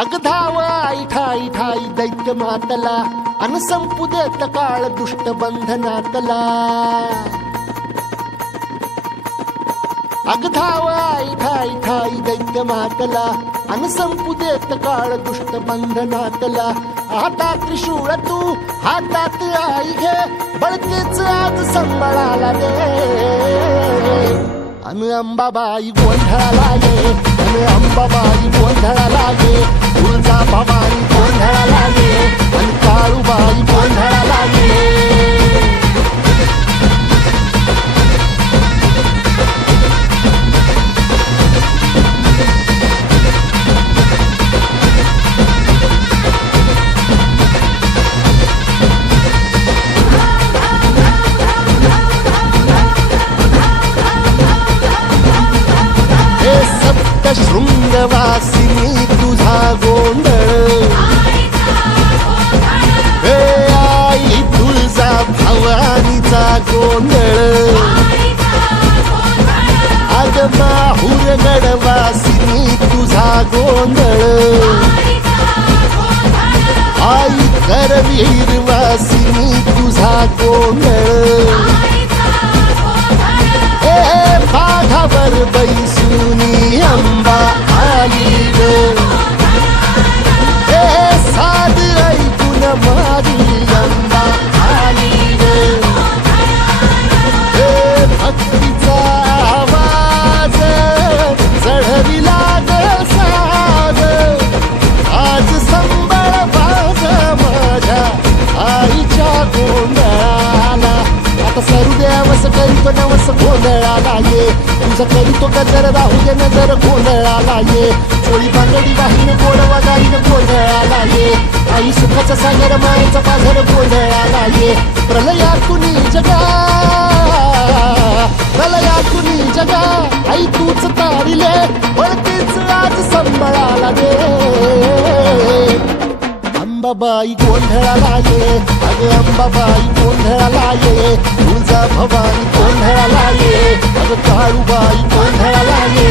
अग धाव आई ठाई ठाई दैत्य मातला अन संपू देत काळ दुष्ट बंधनातला। अग धाव आई ठाई ठाई दैत्य मातला अन संपू देत काळ दुष्ट बंधनातला। हातात त्रिशूळ तू हातात आई घे बळतेच आज संबळाला दे। अन अंबाबाई गोंधळाला ये अन अंबाबाई गोंधळाला ये तुळजा भवानी गोंधळाला ये अन काळूबाई गोंधळाला ये। शृंगवासिनी तुझा गोंधळ हे आई तुळजा भवानीचा गोंधळ। अग माहूर गडवासिनी तुझा गोंधळ आई करवीर वासिनी तुझा गोंधळ। बाघावर बैसुनी अंबा आली ग साध ऐकून माझी अंबा आली ग। भक्तीचा आवाज चढविला ग साज आज संबळ बाज माझ्या आईच्या गोंधळाला। आता सरू देवस करीतो नवस गोंधळाला ये तुझं करीतो गजर राहू दे नजर गोंधळाला ये। चोळी बांगडी वाहीन गोडवा गाईन गोंधळाला ये आई सुखाचा सागर मायेचा पाझर गोंधळाला ये। प्रलयातुनी जगा प्रलयातुनी जगा आई तूच तारिले वळतीच आज संबळाला दे। अंबाबाई गोंधळाला ये अग अंबाबाई गोंधळाला ये तुळजा भवानी गोंधळाला ये अग काळूबाई गोंधळाला ये।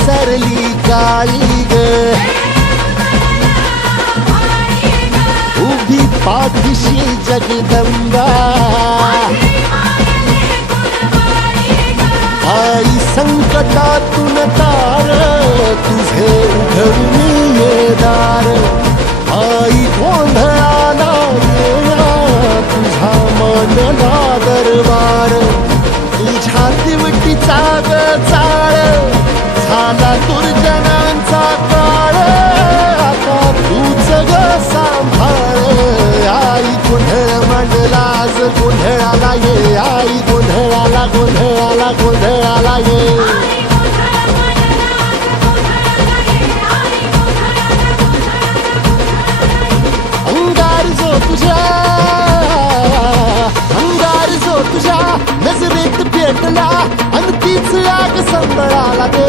सरली काळी ग उभी पाठीशी जगदंबा आई संकटातून तार तुझे उघडून ये दार। आई गोंधळाला येणा तुझा मनला दरबार तुझ्या दिवटीचा ग चाळ झाला दुर्जनांचा काळ आता तूच ग सांभाळ। आई गोंधळ मांडला आज गोंधळाला ये आई गोंधळाला गोंधळाला गोंधळाला ये। अंगार जो तुझ्या नजरेत पेटला अन तीच आग संबळाला दे।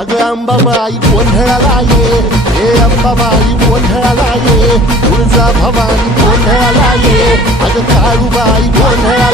अग अंबाबाई गोंधळाला ये हे अंबाबाई गोंधळाला ये तुळजा भवानी गोंधळाला ये अग काळूबाई गोंधळाला